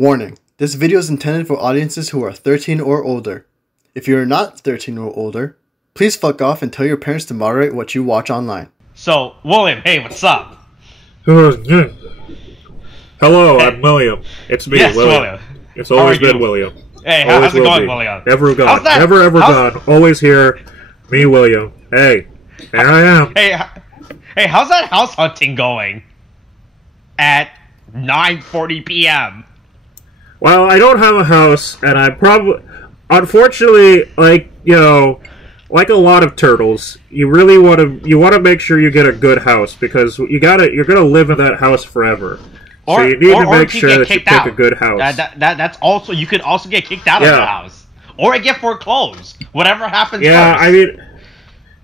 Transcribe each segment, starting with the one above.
Warning, this video is intended for audiences who are 13 or older. If you are not 13 or older, please fuck off and tell your parents to moderate what you watch online. So, William, hey, what's up? Hello, I'm William. It's me, yes, William. It's always been William. Hey, how's it going, William? Never gone. Never ever gone. Always here. Me, William. Hey, there I am. Hey, how's that house hunting going? At 9:40 p.m. Well, I don't have a house, and I probably, unfortunately, like a lot of turtles, you really want to make sure you get a good house because you're gonna live in that house forever. So you need to make sure that you pick a good house. That's also, you could also get kicked out of the house, or get foreclosed. Whatever happens. Yeah, first. I mean,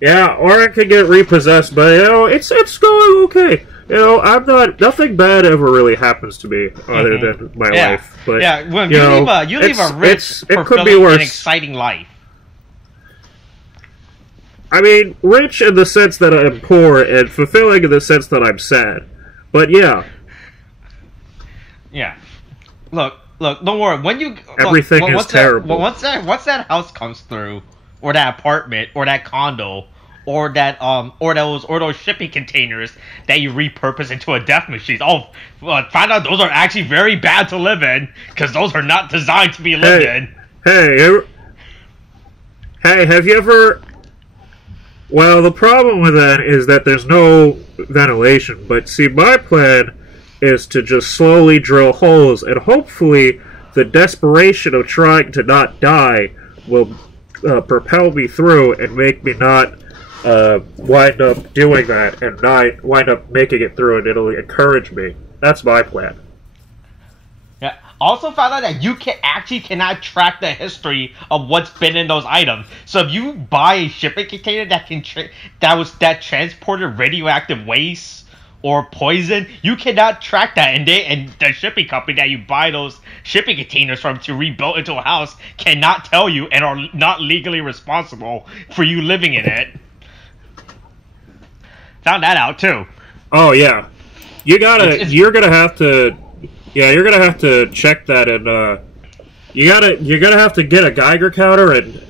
yeah, or it could get repossessed. But it's going okay. Nothing bad ever really happens to me other than my life. But well, you live a rich, fulfilling, and exciting life. I mean, rich in the sense that I'm poor, and fulfilling in the sense that I'm sad. But yeah. Yeah. Look, don't worry. When you everything is terrible. Once that house comes through, or that apartment, or that condo, or that or those shipping containers that you repurpose into a death machine. Oh, find out those are actually very bad to live in because those are not designed to be lived in. Hey, have you ever? Well, the problem with that is that there's no ventilation. But see, my plan is to just slowly drill holes, and hopefully, the desperation of trying to not die will propel me through and make me not wind up doing that and not wind up making it through, and it'll encourage me. That's my plan. Yeah. Also found out that you cannot track the history of what's been in those items. So if you buy a shipping container that transported radioactive waste or poison, you cannot track that, and the shipping company that you buy those shipping containers from to rebuild into a house cannot tell you and are not legally responsible for you living in it. Found that out too. Oh yeah, you're gonna have to check that, and you're gonna have to get a Geiger counter, and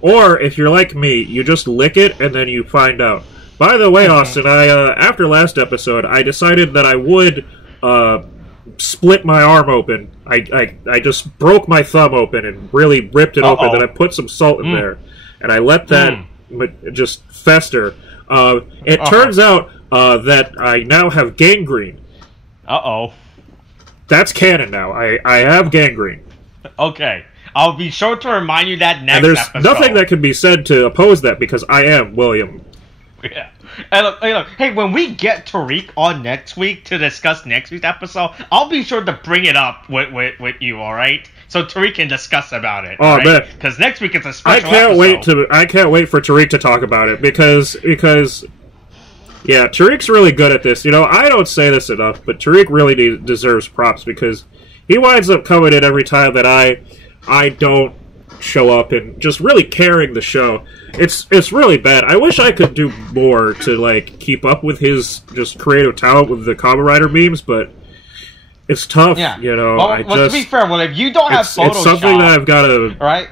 or if you're like me, you just lick it and then you find out. By the way, Austin, after last episode, I decided that I would split my arm open. I just broke my thumb open and really ripped it open. Then I put some salt in there, and I let that just fester. It turns out that I now have gangrene. That's canon now. I have gangrene. Okay. I'll be sure to remind you that next episode. And there's nothing that can be said to oppose that because I am William. Yeah. And look, hey, when we get Tariq on next week to discuss next week's episode, I'll be sure to bring it up with you, alright? So Tariq can discuss about it. Oh, man. Because next week it's a special I can't wait for Tariq to talk about it because yeah, Tariq's really good at this. I don't say this enough, but Tariq really deserves props because he winds up coming in every time that I don't show up and just really carrying the show. It's really bad. I wish I could do more to keep up with his just creative talent with the Kamen Rider memes, but it's tough. Yeah. To be fair, if you don't have Photoshop, it's something that I've got to right.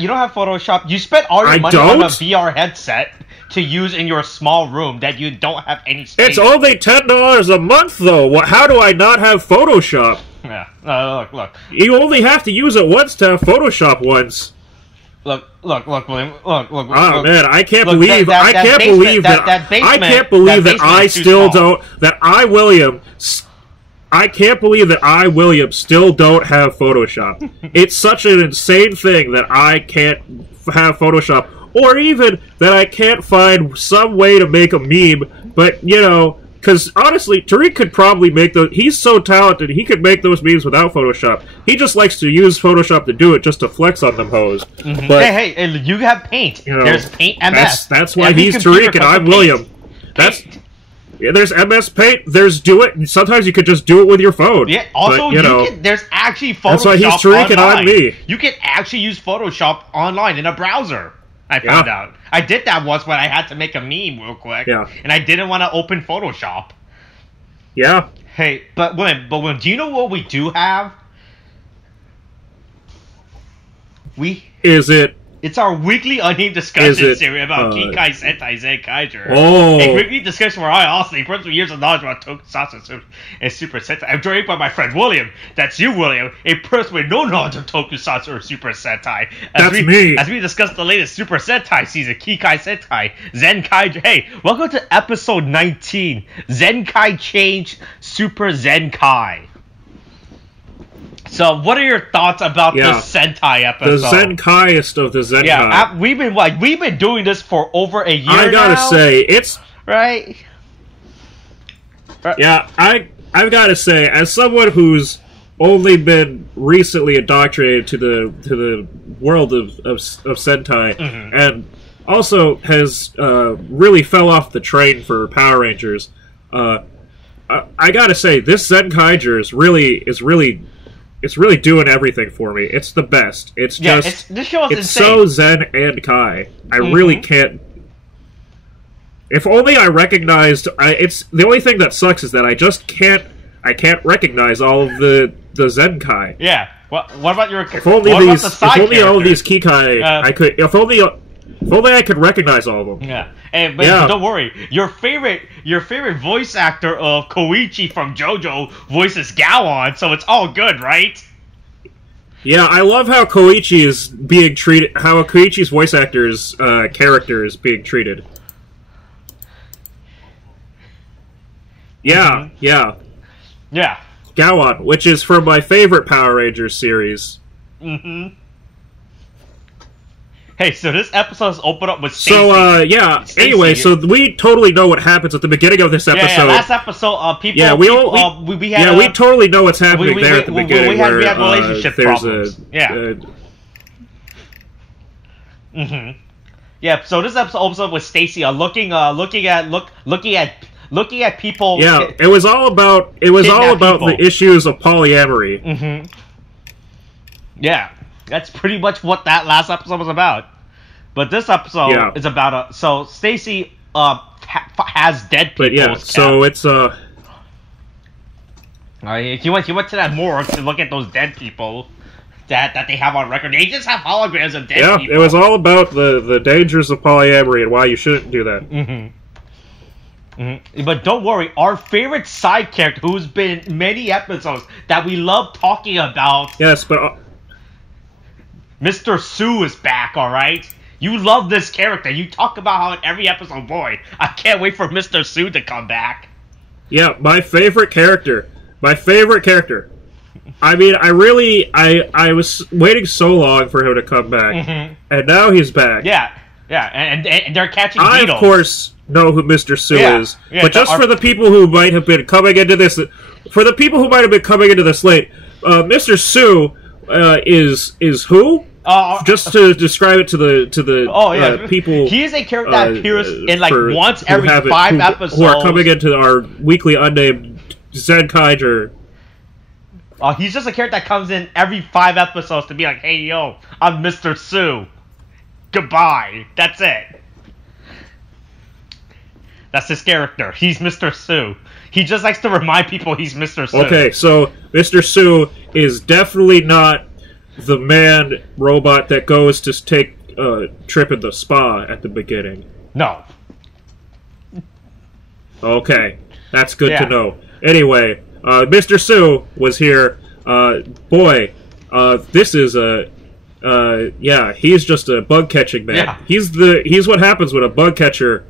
You don't have Photoshop. You spent all your money on a VR headset to use in your small room that you don't have any space. It's only $10 a month, though. How do I not have Photoshop? Yeah. Look. You only have to use it once to have Photoshop once. Look, William. Look. Oh man, I can't believe that I, William, still don't have Photoshop. It's such an insane thing that I can't have Photoshop, or even that I can't find some way to make a meme. But because honestly, Tariq could probably make those. He's so talented, he could make those memes without Photoshop. He just likes to use Photoshop to do it, just to flex on them hoes. But hey, you have Paint. There's Paint MS. That's why he's Tariq and I'm William. There's MS Paint. There's Do It. Sometimes you could just do it with your phone. Yeah. Also, there's actually Photoshop. That's why he's Tariq and I'm me. You can actually use Photoshop online in a browser. I found out. I did that once when I had to make a meme real quick. Yeah. And I didn't want to open Photoshop. Yeah. Hey, but William, do you know what we do have? Is it? It's our weekly unnamed discussion series about Kikai Sentai Zenkaiger. A weekly discussion where I, Austin, a person with years of knowledge about tokusatsu and Super Sentai. I'm joined by my friend William. That's you, William. A person with no knowledge of tokusatsu or Super Sentai. Me. As we discuss the latest Super Sentai season, Kikai Sentai Zenkaiger. Hey, welcome to episode 19, Zenkai Change Super Zenkai. So, what are your thoughts about this Sentai episode? The Zenkaiest of the Zenkai. Yeah, we've been doing this for over a year now. I gotta say, it's right. Yeah, I've gotta say, as someone who's only been recently indoctrinated to the world of Sentai, and also has really fell off the train for Power Rangers, I gotta say, this Zenkaiger is really. It's really doing everything for me. It's the best. It's just this show is it's insane. So zen and kai. I really can't. If only I recognized. It's the only thing that sucks is that I just can't. I can't recognize all of the Zenkai. Yeah. What about your? If only all of these Kikai, I could. If only I could recognize all of them. Yeah. But don't worry. Your favorite voice actor of Koichi from JoJo voices Gowon, so it's all good, right? Yeah, I love how Koichi is being treated. How Koichi's voice actor's character is being treated. Yeah. Gowon, which is from my favorite Power Rangers series. Hey, so this episode is opened up with Stacey. Stacey. Anyway, so we totally know what happens at the beginning of this episode. Yeah, last episode, people... Yeah, we totally know what's happening there at the beginning. We had relationship problems. Yeah, so this episode opens up with Stacey looking at people... Yeah, it was all about the issues of polyamory. Yeah. That's pretty much what that last episode was about. But this episode is about so Stacey has dead people. But yeah, so it's he went to that morgue to look at those dead people that they have on record. They just have holograms of dead people. Yeah, it was all about the dangers of polyamory and why you shouldn't do that. But don't worry, our favorite side character, who's been in many episodes that we love talking about. Yes, but Mr. Sue is back, alright? You love this character. You talk about how in every episode, boy, I can't wait for Mr. Sue to come back. Yeah, my favorite character. I mean, I was waiting so long for him to come back, and now he's back. Yeah, and they're catching beetles. I, of course, know who Mr. Sue is, but just for the people who might have been coming into this, late, Mr. Sue is who? Just to describe it to the people. He is a character that appears in once every 5 episodes. Who are coming into our weekly unnamed Zenkaiger. He's just a character that comes in every 5 episodes to be like, "Hey, yo, I'm Mr. Sue. Goodbye." That's it. That's his character. He's Mr. Sue. He just likes to remind people he's Mr. Sue. Okay, so Mr. Sue is definitely not the man robot that goes to take a trip in the spa at the beginning. No. Okay, that's good to know. Anyway, Mr. Sue was here. This is he's just a bug catching man. Yeah. He's what happens when a bug catcher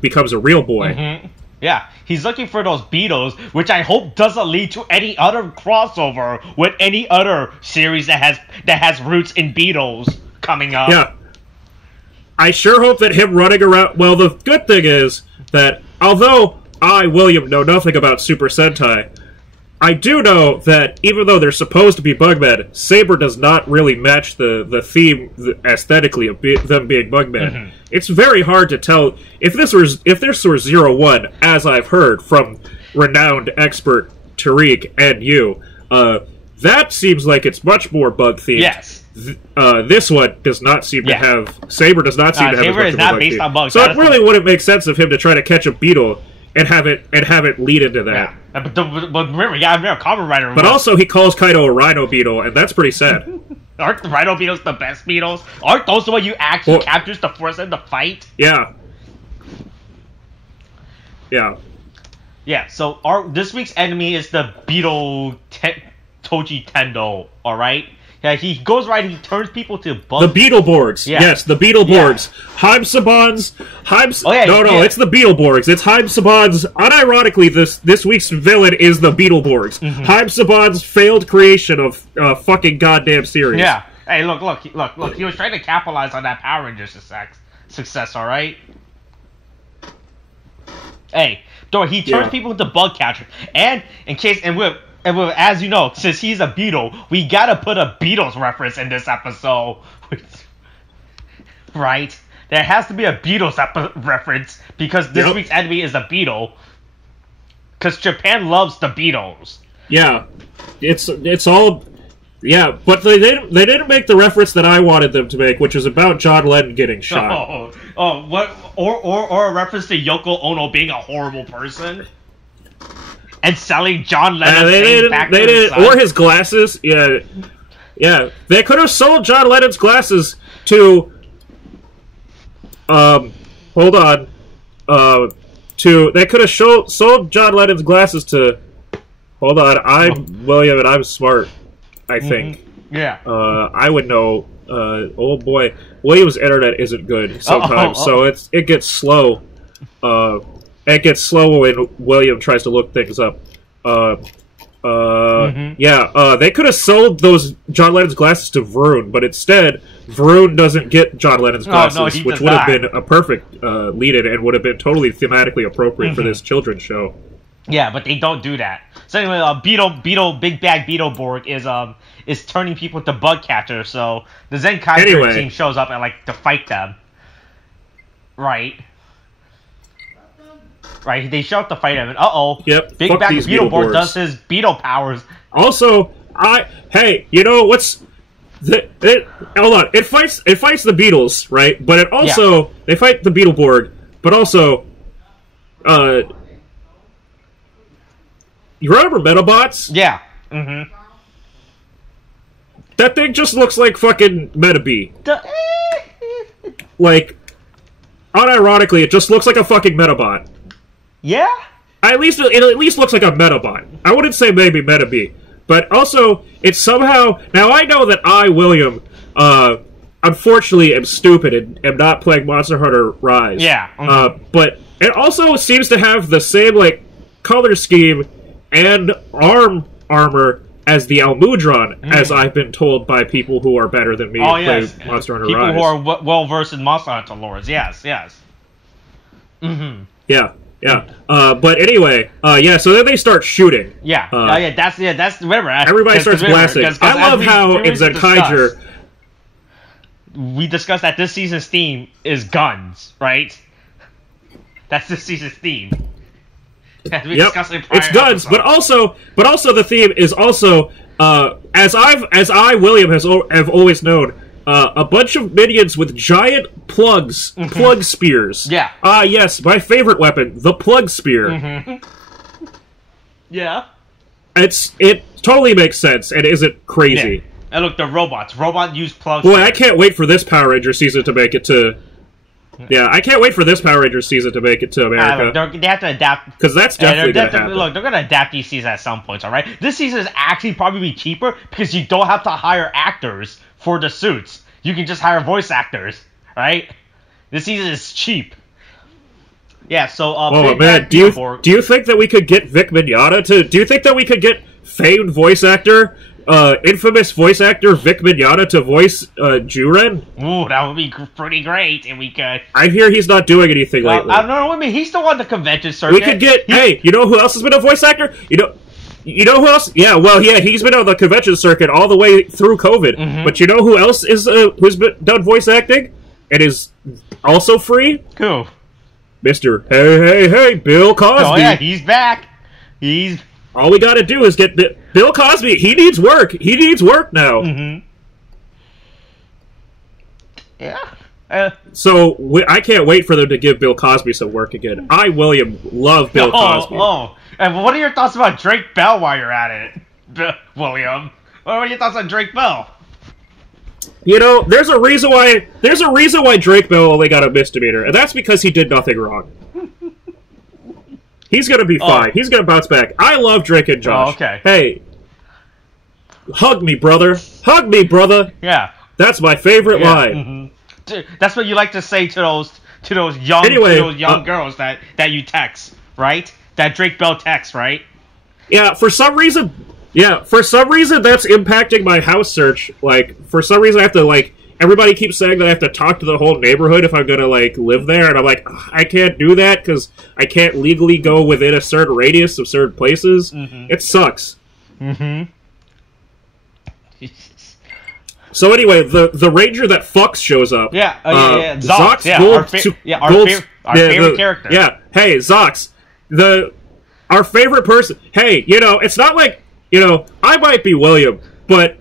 becomes a real boy. Yeah, he's looking for those beetles, which I hope doesn't lead to any other crossover with any other series that has roots in beetles coming up. Yeah. I sure hope that him running around... Well, the good thing is that, although I, William, know nothing about Super Sentai, I do know that even though they're supposed to be Bugmen, Saber does not really match the theme aesthetically of them being Bugmen. It's very hard to tell if this were 01, as I've heard from renowned expert Tariq and you. That seems like it's much more bug themed. Yes. This one does not seem to have Saber does not seem to have Saber is not based on bugs. So it really wouldn't make sense of him to try to catch a beetle and have it lead into that. Yeah. But remember, Kamen Rider. But also he calls Kaido a rhino beetle, and that's pretty sad. Aren't the Rhino Beetles the best Beetles? Aren't those the one you actually captures to force them to fight? Yeah. Yeah. Yeah, so this week's enemy is the Beetle Toji Tendo, alright? Yeah, he goes right, he turns people to bugs. The Beetleborgs. Yeah. Yes, the Beetleborgs. Yeah. Haim Saban's... it's the Beetleborgs. It's Haim Saban's... Unironically, this week's villain is the Beetleborgs. Haim Saban's failed creation of fucking goddamn series. Yeah. Hey, look. He was trying to capitalize on that Power Ranger success, alright? Hey, he turns people into bug catchers. And as you know, since he's a Beetle, we gotta put a Beatles reference in this episode. Right? There has to be a Beatles reference, because this week's enemy is a Beetle. Because Japan loves the Beatles. Yeah. It's all... Yeah, but they didn't make the reference that I wanted them to make, which is about John Lennon getting shot. What? Or a reference to Yoko Ono being a horrible person? And selling John Lennon's back to his son. Or his glasses. Yeah. They could have sold John Lennon's glasses to... Hold on. They could have sold John Lennon's glasses to... Hold on, I'm William and I'm smart, I think. Yeah. I would know. Oh boy. William's internet isn't good sometimes, so it gets slow. It gets slow when William tries to look things up. They could have sold those John Lennon's glasses to Vroon, but instead, Vroon doesn't get John Lennon's glasses, which would have been a perfect lead-in and would have been totally thematically appropriate for this children's show. Yeah, but they don't do that. So anyway, Big Bag Beetleborg is turning people into bug catchers, so the Zenkaiger team shows up and to fight them. Right. Right, they show up to fight him, and Yep. Big Bag Beetleborg does his beetle powers. Also, hey, you know what's hold on, it fights the Beatles, right? But it also they fight the Beetleborg, but also you remember Metabots? Yeah. That thing just looks like fucking Metabee. Unironically, it just looks like a fucking Metabot. Yeah? It at least looks like a Metabot. I wouldn't say maybe Metabee. But also, it's somehow... Now, I know that I, William, unfortunately am stupid and am not playing Monster Hunter Rise. Yeah. But it also seems to have the same, color scheme and armor as the Almudron, as I've been told by people who are better than me and play Monster Hunter Rise. People who are well-versed in Monster Hunter lores, yes. Yeah. But anyway, so then they start shooting. That's whatever. Everybody starts blasting. I love how in Zenkaiger... We discussed that this season's theme is guns, right? That's this season's theme. It's guns, but also the theme is also as I William have always known, a bunch of minions with giant plug spears. Yeah. Yes, my favorite weapon, the plug spear. Yeah. It totally makes sense and isn't crazy. Yeah. And look, the robots use plugs. Boy, I can't wait for this Power Ranger season to make it to. Yeah, I can't wait for this Power Ranger season to make it to America. They have to adapt. Because that's definitely going to happen. Look, they're going to adapt these seasons at some points, alright? This season is actually probably cheaper because you don't have to hire actors for the suits. You can just hire voice actors, right? This season is cheap. Yeah, so... oh, man, do you think that we could get Vic Mignogna to... Do you think that we could get famed voice actor... infamous voice actor Vic Mignogna to voice Juren? Ooh, that would be pretty great if we could. I hear he's not doing anything lately. I don't know. I mean, he's still on the convention circuit. We could get. Hey, you know who else has been a voice actor? You know who else? Yeah, well, yeah, he's been on the convention circuit all the way through COVID. But you know who else is who's done voice acting and is also free? Who? Mr. Hey, Bill Cosby. Oh yeah, he's back. All we gotta do is get Bill Cosby. He needs work. He needs work now. Yeah. So I can't wait for them to give Bill Cosby some work again. I, William, love Bill Cosby. And what are your thoughts about Drake Bell while you're at it, William? What are your thoughts on Drake Bell? You know, there's a reason why Drake Bell only got a misdemeanor, and that's because he did nothing wrong. He's gonna be fine. He's gonna bounce back. I love Drake and Josh. Oh, okay. Hey, hug me, brother. Hug me, brother. Yeah. That's my favorite line. That's what you like to say to those young girls that you text, right? That Drake Bell text, right? Yeah, for some reason that's impacting my house search. Like, for some reason I have to, like, everybody keeps saying that I have to talk to the whole neighborhood if I'm gonna, like, live there, and I'm like, I can't do that because I can't legally go within a certain radius of certain places. It sucks. So anyway, the ranger that fucks shows up. Yeah, Zox, our favorite character. Yeah, hey, Zox, our favorite person. Hey, you know, it's not like, you know, I might be William, but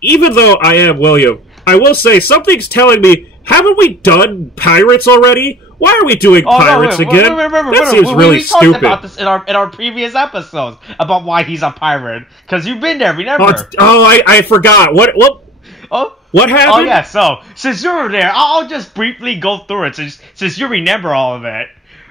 even though I am William, I will say something's telling me, haven't we done pirates already? Why are we doing pirates again? That seems really stupid. We talked about this in our previous episodes about why he's a pirate, because you've been there, remember? I forgot. What happened? Oh yeah. So since you were there, I'll just briefly go through it since you remember all of it.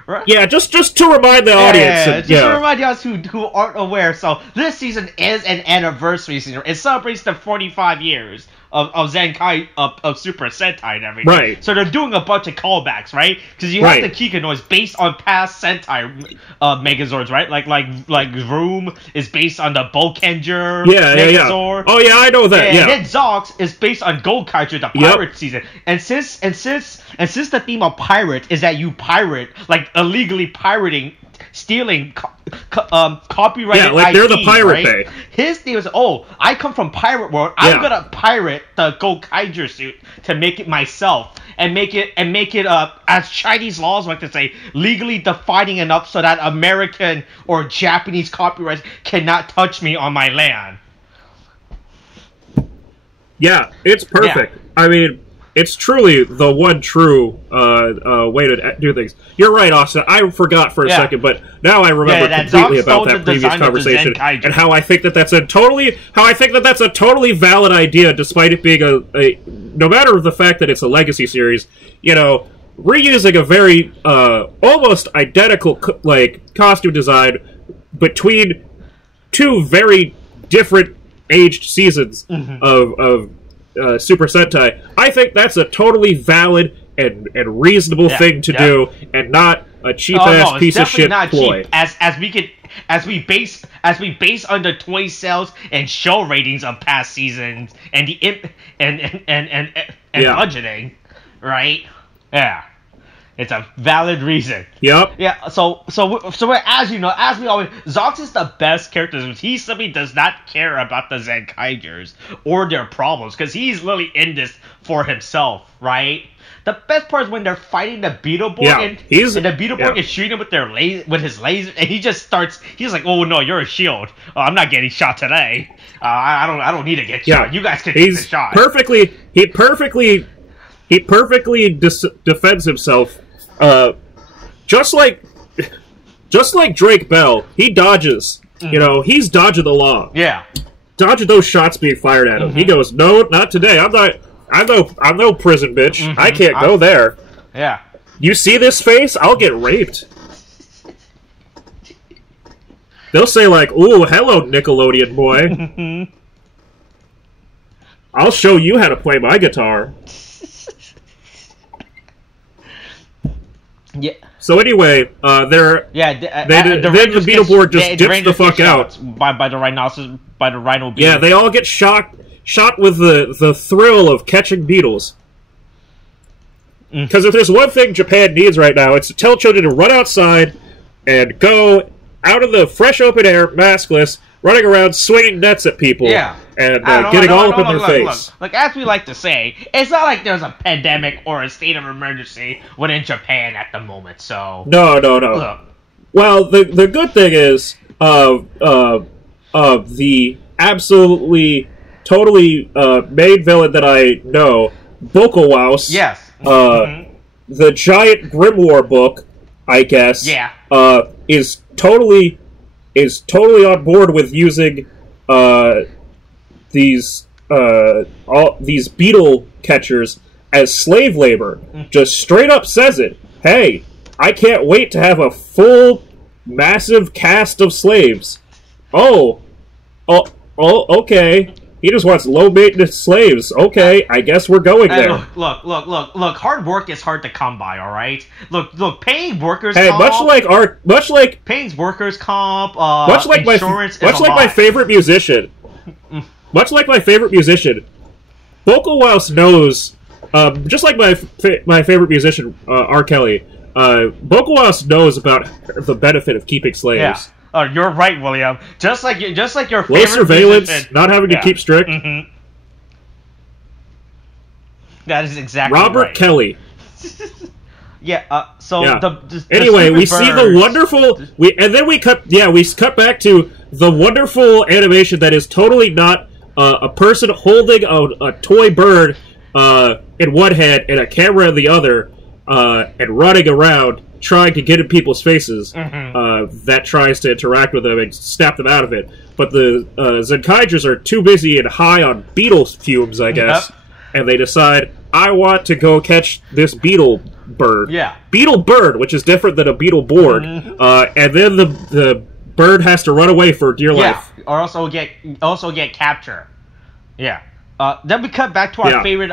Right? Yeah, just to remind the audience. Just to remind us who aren't aware. So this season is an anniversary season. It celebrates the 45 years of Zenkai of Super Sentai and everything. Right. So they're doing a bunch of callbacks, right? Because you have the Kikai noise based on past Sentai Megazords, right? Like Vroom is based on the Bokenger Megazord. Oh yeah, I know that. And then Zox is based on Gold Kaiju, the pirate season. And since the theme of pirate is that you pirate, like illegally pirating, stealing copyrighted IP, they're the pirate bay. His theme is, I come from pirate world. I'm gonna pirate the Gold Kaiju suit to make it myself and make it as Chinese laws like to say, legally defining enough so that American or Japanese copyrights cannot touch me on my land. Yeah, it's perfect. Yeah. I mean, it's truly the one true way to do things. You're right, Austin. I forgot for a second, but now I remember completely about that previous conversation and how I think that's a totally valid idea, despite it being a no matter the fact that it's a legacy series. You know, reusing a very almost identical costume design between two very different aged seasons of Super Sentai. I think that's a totally valid and reasonable thing to do, and not a cheap ass piece of shit ploy. Cheap. As we base on the toy sales and show ratings of past seasons and the budgeting, right? Yeah. It's a valid reason. Yep. Yeah. So as you know, as we always, Zox is the best character. He simply does not care about the Zenkaigers or their problems because he's literally in this for himself, right? The best part is when they're fighting the Beetleborg, and the Beetleborg is shooting him with his laser, and he just starts. He's like, "Oh no, you're a shield. I'm not getting shot today. I don't need to get shot. You guys can take the shot." He perfectly defends himself. Just like Drake Bell, he dodges. You know, he's dodging the law. Yeah, dodging those shots being fired at him. He goes, "No, not today. I'm no prison bitch. I can't go there." Yeah. You see this face? I'll get raped. They'll say like, "Ooh, hello, Nickelodeon boy. I'll show you how to play my guitar." Yeah. So anyway, then the Beetleborg just dips the fuck out by the rhinoceros, by the rhino beetle. Yeah, they all get shot with the thrill of catching beetles. Because if there's one thing Japan needs right now, it's to tell children to run outside and go out in the fresh open air, maskless, running around swinging nets at people, and getting all up in their face. Look, as we like to say, it's not like there's a pandemic or a state of emergency within Japan at the moment. So no. Look. Well, the good thing is, the absolutely totally main villain that I know, Bokowaus. Yes. The giant grimoire book, I guess. Yeah. Is totally on board with using these all these beetle catchers as slave labor. Just straight up says it. Hey, I can't wait to have a full, massive cast of slaves. Oh, okay. He just wants low-maintenance slaves. Okay, I guess we're going there. Look. Hard work is hard to come by. All right. Look. Paying workers. Hey, comp, much like paying workers comp. Much like insurance. my favorite musician. Much like my favorite musician, Vocal Wouse knows. Just like my favorite musician, R. Kelly. Vocal Wouse knows about the benefit of keeping slaves. Yeah. Oh, you're right, William. Just like your favorite low surveillance, musician. not having to keep strict. That is exactly Robert right. Kelly. Anyway, we see the wonderful. We cut back to the wonderful animation that is totally not a person holding a toy bird in one hand and a camera in the other, and running around trying to get in people's faces that tries to interact with them and snap them out of it. But the Zenkaigers are too busy and high on beetle fumes, I guess, and they decide, I want to go catch this beetle bird. Yeah. Beetle bird, which is different than a beetle board. And then the bird has to run away for dear life. Or also get captured. Yeah. Then we cut back to our favorite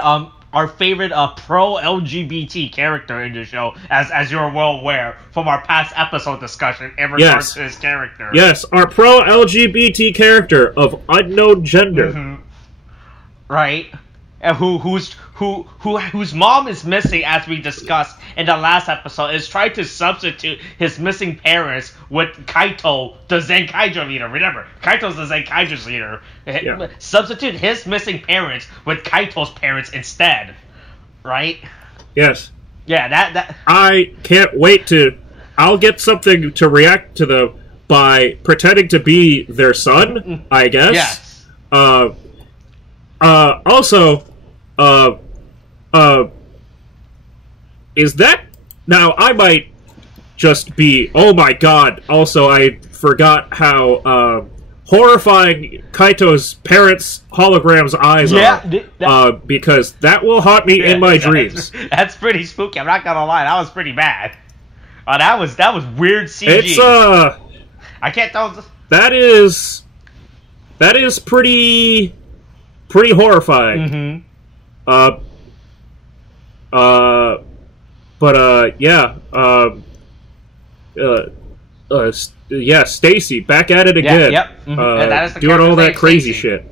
pro-LGBT character in the show, as you're well aware from our past episode discussion in regards to his character. Yes, our pro-LGBT character of unknown gender. Right? And whose mom is missing, as we discussed in the last episode, is trying to substitute his missing parents with Kaito, the Zenkaiger leader. Remember, Kaito's the Zenkaiger's leader. Yeah. Substitute his missing parents with Kaito's parents instead. Right? Yes. Yeah, that... I can't wait to... I'll get something to react to them by pretending to be their son, I guess. Yes. Also, is that... Now, I might just be... Oh my god, also, I forgot how, horrifying Kaito's parents' hologram's eyes are. Because that will haunt me in my dreams. That's pretty spooky, I'm not gonna lie, that was pretty bad. That was weird CG. It's, I can't tell... That is pretty horrifying. Stacy, back at it again. That is the doing all that crazy Stacy. shit.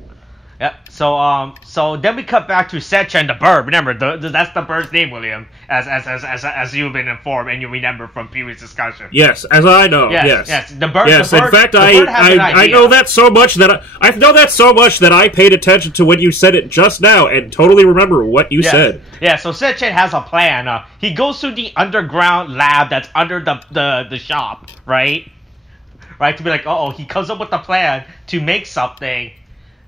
Yep. So then we cut back to Setchen the bird. Remember, that's the bird's name, William, as you've been informed and you remember from previous discussion. Yes, as I know. Yes. The bird. Yes. The bird, in fact, the bird has an idea. I know that so much that I know that so much that I paid attention to when you said it just now and totally remember what you said. Yeah. So Setchen has a plan. He goes to the underground lab that's under the shop, right? Right, to be like, he comes up with a plan to make something.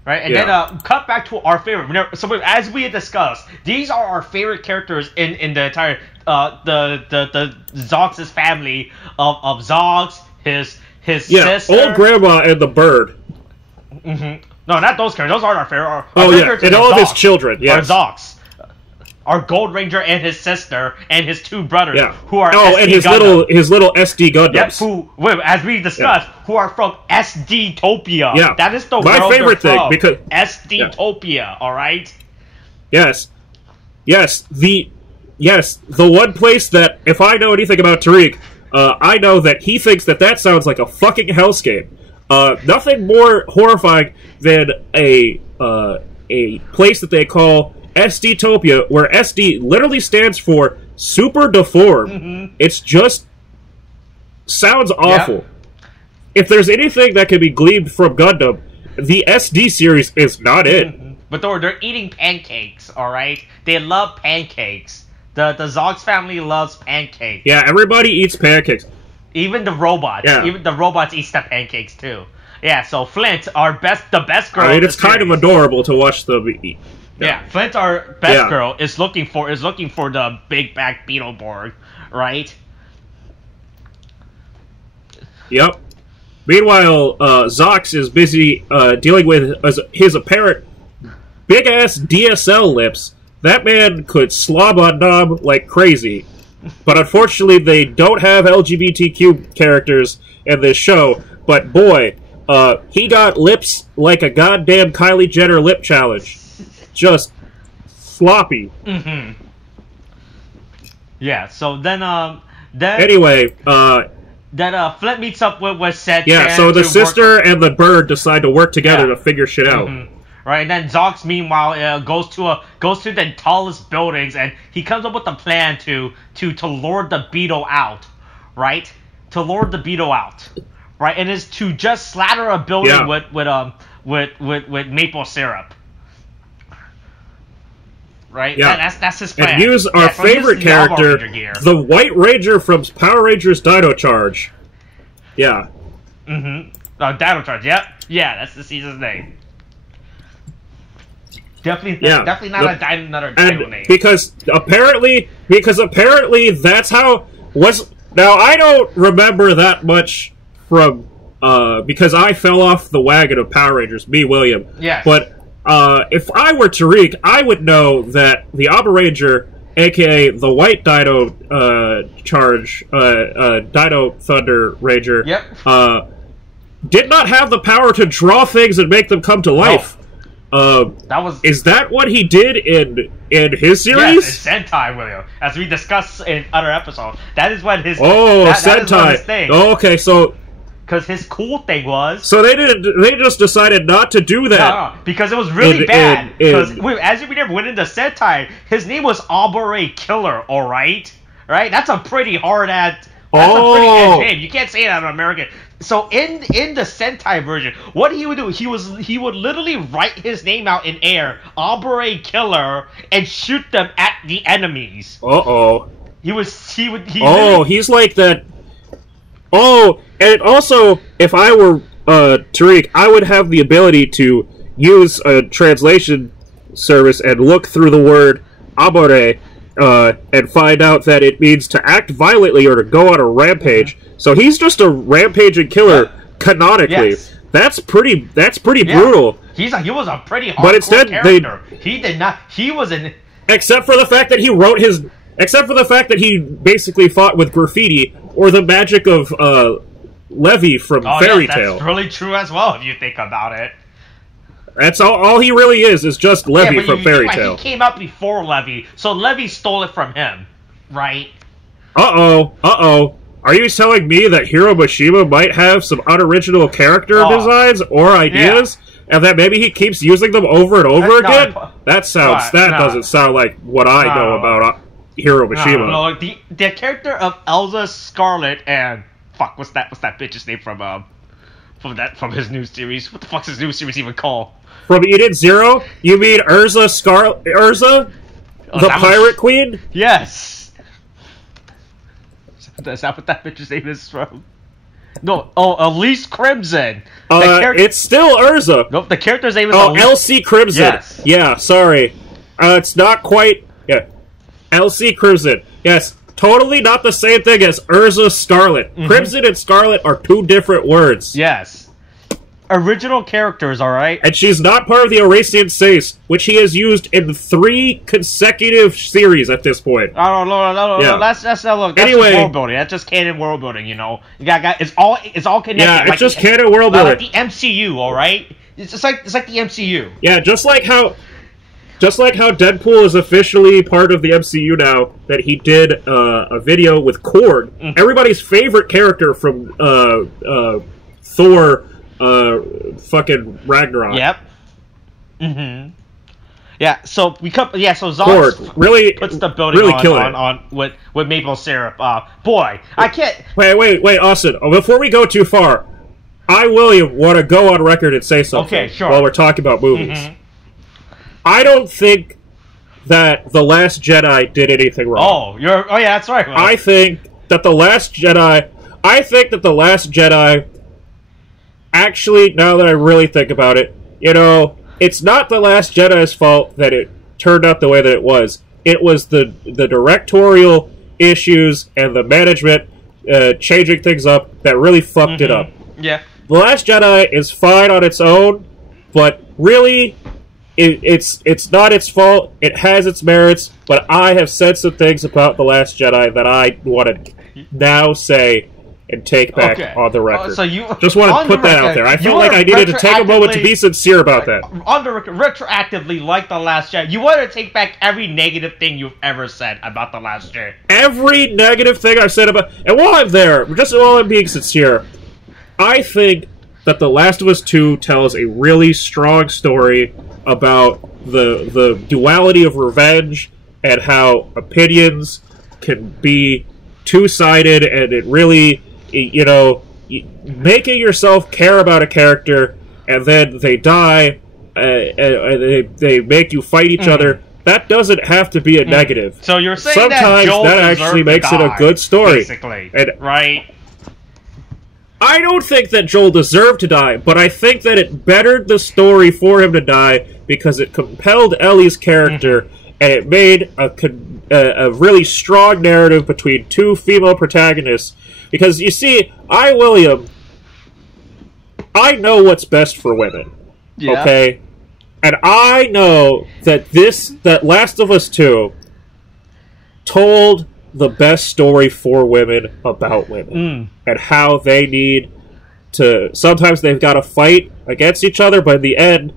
Right, and then cut back to our favorite. So as we had discussed, these are our favorite characters in the entire the Zox' family of Zox, his sister, old grandma and the bird. No, not those characters. Those aren't our favorite. And all of his children. Yes, our Zox, our Gold Ranger and his sister and his two brothers, who are and his little SD Gundams. Yep, as we discussed, who are from SD-topia. Yeah, that is the my favorite thing because SD-topia. All right. Yes, the one place that if I know anything about Tariq, I know that he thinks that sounds like a fucking hellscape. Nothing more horrifying than a place that they call SD-topia, where SD literally stands for super deformed. It's just sounds awful. If there's anything that can be gleaned from Gundam, the SD series is not it. But they're eating pancakes, alright? They love pancakes. The Zox family loves pancakes. Yeah, everybody eats pancakes. Even the robots. Yeah. Even the robots eat the pancakes too. Yeah, so Flint, the best girl. I mean, it's kind of adorable to watch them eat. Yeah, Flint, our best girl, is looking for the big back Beetleborg, right? Yep. Meanwhile, Zox is busy dealing with his apparent big-ass DSL lips. That man could slob on knob like crazy. But unfortunately, they don't have LGBTQ characters in this show. But boy, he got lips like a goddamn Kylie Jenner lip challenge. Just sloppy. Mm-hmm. Yeah, so then, Anyway, Flip meets up with Set. Yeah, so the sister and the bird decide to work together to figure shit out. Mm-hmm. Right, and then Zox, meanwhile, goes to the tallest buildings, and he comes up with a plan to lure the beetle out, right? To lure the beetle out, right? And is to just slather a building with maple syrup. Right? Yeah. That's his plan. And use our favorite character, the White Ranger from Power Rangers Dino Charge. Yeah. Mm-hmm. Dino Charge, yep. Yeah, that's the season's name. Definitely not another Dino name. Because apparently that's how was. Now, I don't remember that much from, because I fell off the wagon of Power Rangers, me, William. Yes. But, if I were Tariq, I would know that the Abba Ranger, aka the White Dino Charge, Dino Thunder Ranger, did not have the power to draw things and make them come to life. Is that what he did in his series? Yes, in Sentai, William. As we discussed in other episodes. That is what his... Sentai. That is what his thing. Oh, okay, so... Because his cool thing was... So they just decided not to do that. No, because it was really bad. Because as we never went into Sentai, his name was Abare Killer, alright? Right? That's a pretty hard-ass... That's a pretty edge name. You can't say that in American. So in the Sentai version, what he would do, he would literally write his name out in air, Abare Killer, and shoot them at the enemies. He's like that. Oh, and also, if I were Tariq, I would have the ability to use a translation service and look through the word Abare, and find out that it means to act violently or to go on a rampage. So he's just a rampaging killer canonically. Yes. That's pretty brutal. He was a pretty hardcore character. He did not. He was an. Except for the fact that he wrote his. Except for the fact that he basically fought with graffiti or the magic of Levy from Fairy Tail. That's really true as well if you think about it. That's all he really is just Levy from Fairy Tail. He came out before Levy, so Levy stole it from him, right? Uh-oh. Are you telling me that Hiro Mishima might have some unoriginal character designs or ideas, and that maybe he keeps using them over and over again? That doesn't sound like what I know about Hiro Mishima. No, the character of Elsa Scarlet and what's that bitch's name from his new series? What the fuck's his new series even called? From Eden Zero? You mean Urza? The Pirate Queen? Yes. Is that what that bitch's name is from? No, Elise Crimson. It's still Urza. Nope, the character's name is Elsie Crimson. Yes. Yeah, sorry. It's not quite... Yeah. Elsie Crimson. Yes, totally not the same thing as Urza Scarlet. Mm-hmm. Crimson and Scarlet are two different words. Yes. Original characters, alright? And she's not part of the Eurasian Sace, which he has used in 3 consecutive series at this point. No. That's anyway, just world building. That's just canon world building, you know. It's all connected. Yeah, it's just canon world building. Like the MCU, alright? It's like the MCU. Yeah, just like how Deadpool is officially part of the MCU now, that he did a video with Korg, everybody's favorite character from Thor, fucking Ragnarok. Yep. Mm-hmm. Yeah. So So Zox really puts the building on with maple syrup. Boy, I can't. Wait, Austin. Before we go too far, William, want to go on record and say something. Okay, sure. While we're talking about movies. Mm-hmm. I don't think that The Last Jedi did anything wrong. Yeah, that's right. I think that The Last Jedi... Actually, now that I really think about it, it's not The Last Jedi's fault that it turned out the way that it was. It was the directorial issues and the management changing things up that really fucked it up. Yeah. The Last Jedi is fine on its own, but really... it's not its fault. It has its merits, but I have said some things about The Last Jedi that I want to now say and take back on the record. So you just want to put that out there. I felt like I needed to take a moment to be sincere about that. On the record, retroactively, like The Last Jedi, you want to take back every negative thing you've ever said about The Last Jedi. Every negative thing I've said about... And while I'm there, just while I'm being sincere, I think that The Last of Us 2 tells a really strong story about the duality of revenge and how opinions can be two-sided, and it really... You know, making yourself care about a character, and then they die, and they make you fight each other. That doesn't have to be a negative. So you're saying sometimes that actually makes it a good story, basically, and right? I don't think that Joel deserved to die, but I think that it bettered the story for him to die because it compelled Ellie's character, and it made a really strong narrative between two female protagonists. Because, you see, William, I know what's best for women, okay? And I know that that Last of Us 2 told the best story for women about women. And how they need to... Sometimes they've got to fight against each other, but in the end,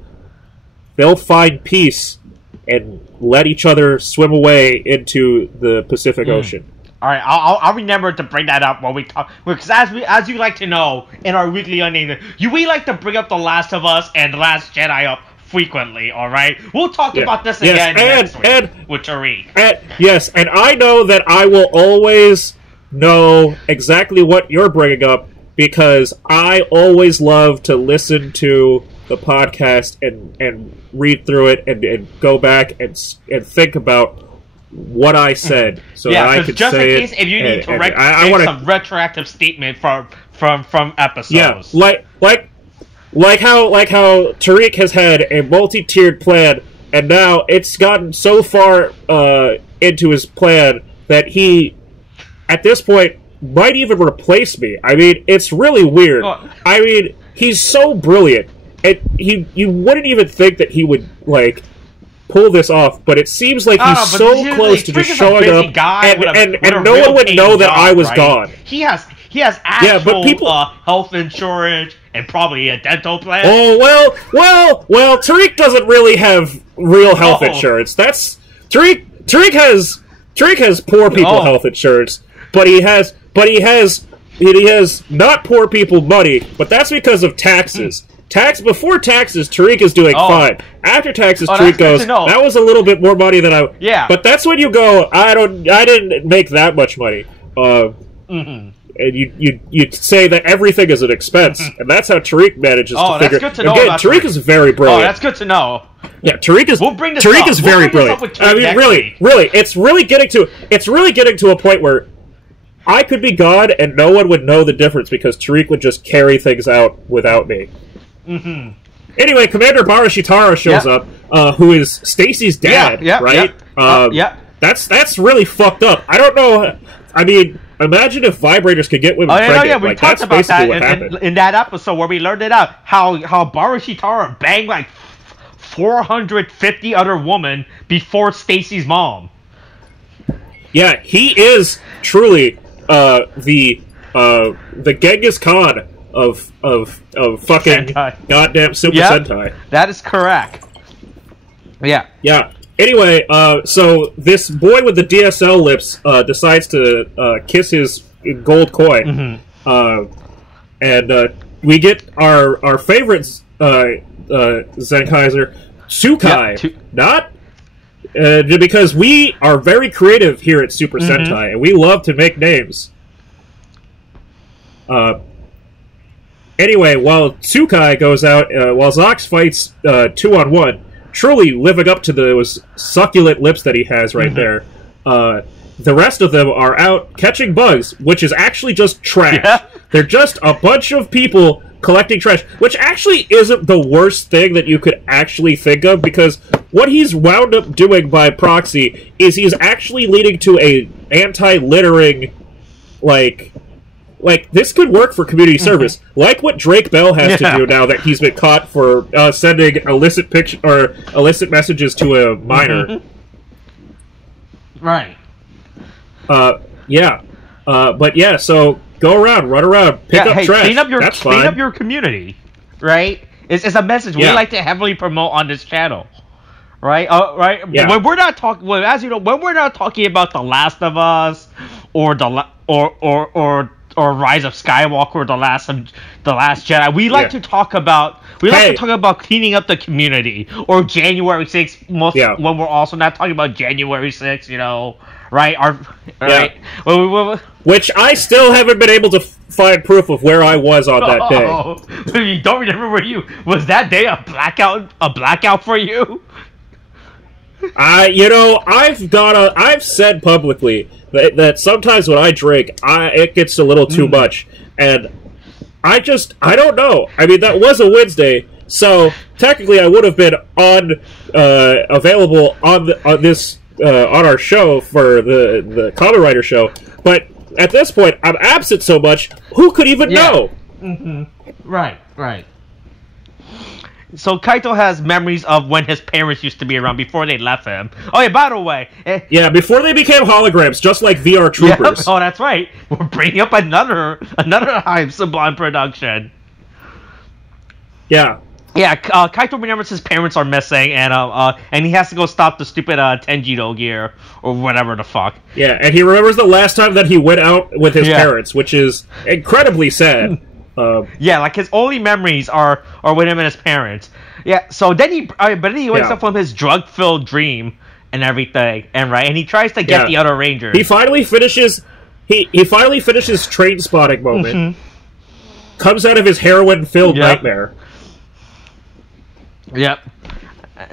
they'll find peace and let each other swim away into the Pacific Ocean. All right, I'll remember to bring that up when we talk, because as you like to know in our weekly unnamed, we like to bring up The Last of Us and The Last Jedi up frequently. All right, we'll talk about this again next week with Tariq. Yes, and I know that I will always know exactly what you're bringing up because I always love to listen to the podcast and read through it and go back and think about what I said, so that I could just say in case if you need to make some retroactive statement from episodes. Yeah, like how Tariq has had a multi-tiered plan, and now it's gotten so far into his plan that he, at this point, might even replace me. I mean, it's really weird. I mean, he's so brilliant, and you wouldn't even think that he would like pull this off, but it seems like he's so close to just showing up, and no one would know that I was gone. He has actual health insurance and probably a dental plan. Oh well, Tariq doesn't really have real health insurance. That's Tariq has poor people health insurance, but he has not poor people money, but that's because of taxes. Before taxes, Tariq is doing fine. After taxes, Tariq goes, that was a little bit more money than I... Yeah. But that's when you go, I didn't make that much money. And you say that everything is an expense, and that's how Tariq manages to figure... That's good to know. Again, Tariq is very brilliant. Oh, that's good to know. Yeah, Tariq is very brilliant. I mean, really, it's really getting to a point where I could be God and no one would know the difference because Tariq would just carry things out without me. Anyway, Commander Barashitara shows up, who is Stacy's dad, right? That's really fucked up. I don't know. I mean, imagine if vibrators could get women pregnant. We talked about that in that episode where we learned it out. How Barashitara banged like 450 other women before Stacy's mom. Yeah, he is truly the Genghis Khan of fucking Sentai. Goddamn Super Sentai. That is correct. Yeah. Yeah. Anyway, so this boy with the DSL lips decides to kiss his gold coin, and we get our favorite Zenkaiger, Tsukai, not because we are very creative here at Super Sentai, and we love to make names. Anyway, while Tsukai goes out, while Zox fights 2-on-1, truly living up to those succulent lips that he has right there, the rest of them are out catching bugs, which is actually just trash. Yeah. They're just a bunch of people collecting trash, which actually isn't the worst thing that you could actually think of, because what he's wound up doing by proxy is he's actually leading to a anti-littering, like like this could work for community service, like what Drake Bell has to do now that he's been caught for sending illicit picture or illicit messages to a minor. Right. Yeah. But yeah, so go around, run around, pick up trash. Clean up your That's clean fine. up your community, right? It's a message we like to heavily promote on this channel, right? Right. Yeah. When we're not talking, well, as you know, when we're not talking about The Last of Us or or Rise of Skywalker or the Last Jedi, we like to talk about cleaning up the community or January 6th. When we're also not talking about January 6th, you know. Right, right. Which I still haven't been able to find proof of where I was on that day. You don't remember where you was that day? A blackout for you? I've said publicly that sometimes when I drink, it gets a little too much, and I don't know. I mean, that was a Wednesday, so technically I would have been available on our show for the Kamen Rider show, but at this point I'm absent so much. Who could even know? Right. So Kaito has memories of when his parents used to be around before they left him. Oh yeah, by the way, before they became holograms, just like VR Troopers. Yeah, oh, that's right. We're bringing up another Hype Sublime production. Yeah. Yeah, Kaito remembers his parents are missing, and he has to go stop the stupid Tenjiro gear or whatever the fuck. Yeah, and he remembers the last time that he went out with his parents, which is incredibly sad. Like his only memories are with him and his parents. Yeah, so then he wakes up from his drug-filled dream and everything, and he tries to get the other Rangers. He finally finishes. He finally finishes Train Spotting moment. Comes out of his heroin-filled nightmare. Yep.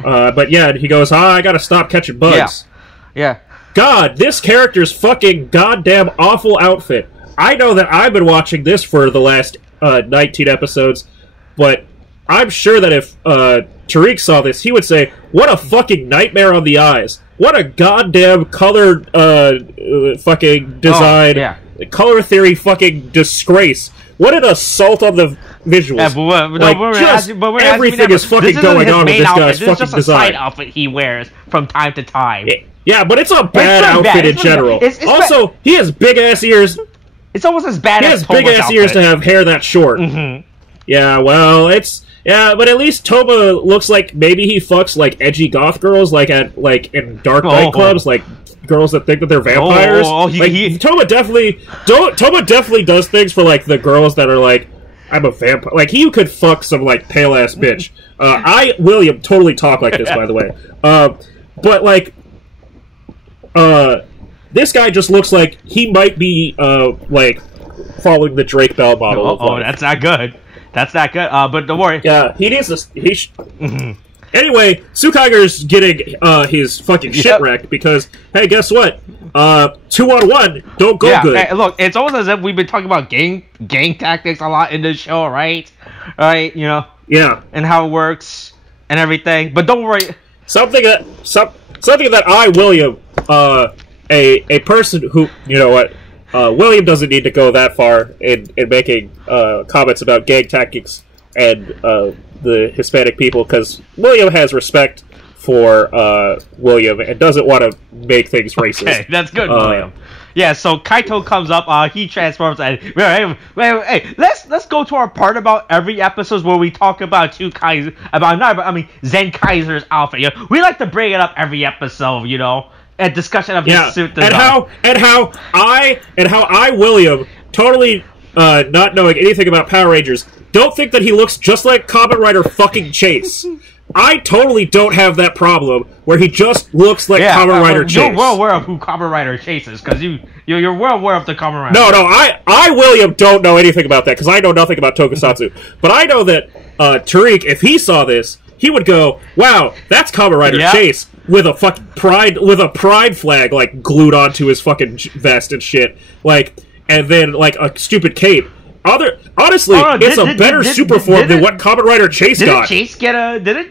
But yeah, he goes, I gotta stop catching bugs. Yeah. God, this character's fucking goddamn awful outfit. I know that I've been watching this for the last 19 episodes, but I'm sure that if Tariq saw this, he would say, what a fucking nightmare on the eyes. What a goddamn color fucking design, color theory fucking disgrace. What an assault on the visuals. Yeah, everything is fucking going on with this guy's fucking design. This is just a side outfit he wears from time to time. Yeah, but it's a bad outfit in general. Also, he has big-ass ears. It's almost as bad as Toma's big-ass outfit. ears to have hair that short. Yeah, well, but at least Toma looks like maybe he fucks, like, edgy goth girls, in dark nightclubs, like girls that think that they're vampires. Toma definitely does things for like the girls that are like, I'm a vampire. Like he could fuck some like pale ass bitch. William totally talk like this, by the way. But like, this guy just looks like he might be like following the Drake Bell model. Of life. That's not good. That's not good. But don't worry. Yeah, he needs to. Anyway, Zenkaiger's getting his fucking shit wrecked because, hey, guess what? 2-on-1 don't go good. Hey, look, it's almost as if we've been talking about gang tactics a lot in this show, right? Right, you know? Yeah. And how it works and everything. But don't worry. Something that I, William, a person who, you know what, William doesn't need to go that far in making comments about gang tactics and the Hispanic people, because William has respect for William and doesn't want to make things racist. Okay, that's good, William. Yeah, so Kaito comes up, he transforms, and hey, let's go to our part about every episode where we talk about Zenkaiger's outfit. You know, we like to bring it up every episode, you know, a discussion of his suit design. And how I, William, totally not knowing anything about Power Rangers, don't think that he looks just like Kamen Rider fucking Chase. I totally don't have that problem where he just looks like Kamen Rider Chase. You're well aware of who Kamen Rider Chase is, because you're well aware of the Kamen Rider. No, I William, don't know anything about that, because I know nothing about tokusatsu. But I know that Tariq, if he saw this, he would go, wow, that's Kamen Rider Chase, with a fucking pride flag, like, glued onto his fucking vest and shit. Like, and then, like, a stupid cape. Honestly, it's a better super form than what Kamen Rider Chase got. Didn't Chase get a... Did it?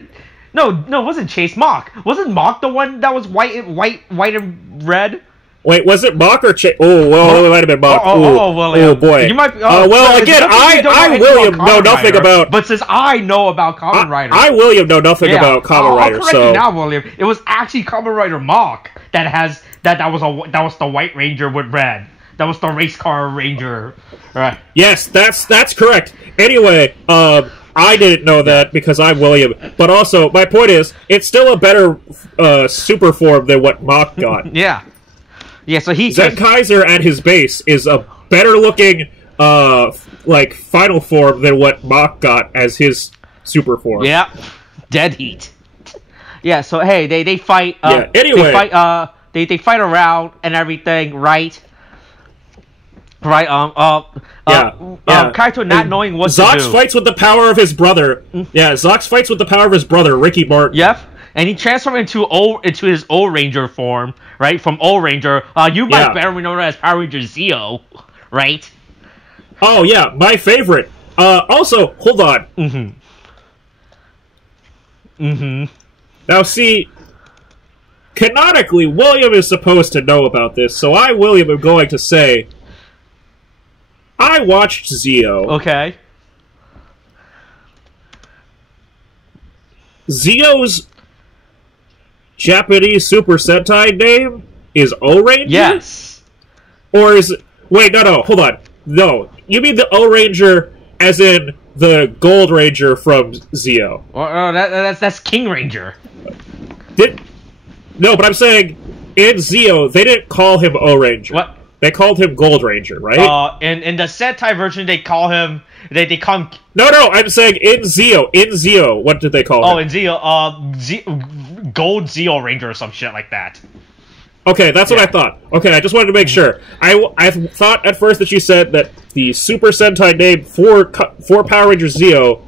No, it wasn't Chase. Mock. Wasn't Mock the one that was white and red? Wait, was it Mock or Change? Oh, well, it might have been Mock. William. Oh, boy. You might. Well, again, I William, know nothing about. But since I know about Kamen Rider, I William, know nothing about Kamen Rider. I'll correct you now, William. It was actually Kamen Rider Mock that was the White Ranger with red. That was the race car Ranger. Right. Yes, that's correct. Anyway, I didn't know that because I'm William. But also, my point is, it's still a better super form than what Mock got. Yeah. Yeah, so Zenkaiger at his base is a better looking final form than what Mock got as his super form. Yeah. Dead heat. Yeah, so hey, they fight anyway. They fight around and everything, right? Right, Kaito not knowing what to do. Zox fights with the power of his brother. Yeah, Zox fights with the power of his brother, Ricky Martin. Yep. And he transformed into his old Ranger form, right? From old Ranger, you might better know as Power Ranger Zeo, right? Oh yeah, my favorite. Also, hold on. Now see, canonically, William is supposed to know about this, so I, William, am going to say, I watched Zeo. Okay. Zeo's Japanese Super Sentai name is O-Ranger? Yes. Or is it... Wait, no, hold on. No, you mean the O-Ranger as in the Gold Ranger from Zeo. That's King Ranger. No, but I'm saying, in Zeo, they didn't call him O-Ranger. What? They called him Gold Ranger, right? In the Sentai version, they call him... They call him... No, I'm saying in Zeo, what did they call him? Oh, in Zeo, Gold Zeo Ranger or some shit like that. Okay, that's what I thought. Okay, I just wanted to make sure. I thought at first that you said that the Super Sentai name for Power Ranger Zeo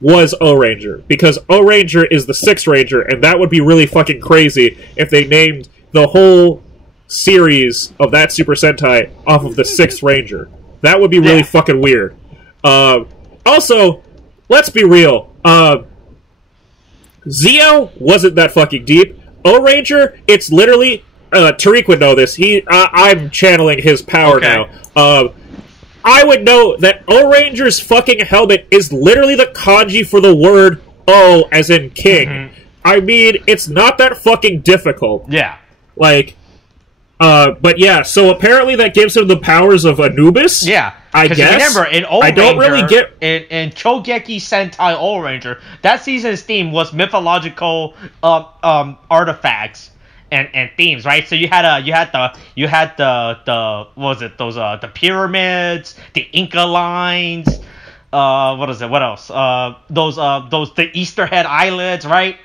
was O-Ranger, because O-Ranger is the 6th Ranger, and that would be really fucking crazy if they named the whole series of that Super Sentai off of the 6th Ranger. That would be really fucking weird. Also, let's be real. Zeo wasn't that fucking deep. O-Ranger, it's literally... Tariq would know this. I'm channeling his power now. I would know that O-Ranger's fucking helmet is literally the kanji for the word O as in king. I mean, it's not that fucking difficult. Yeah. Like, but yeah, so apparently that gives him the powers of Anubis. Yeah. I guess. Remember, in O-Ranger, I don't really get... in Chogeki Sentai O-Ranger, that season's theme was mythological artifacts and themes, right? So you had the what was it? Those the pyramids, the Inca lines. What is it? What else? Those the Easter Head Islets, right?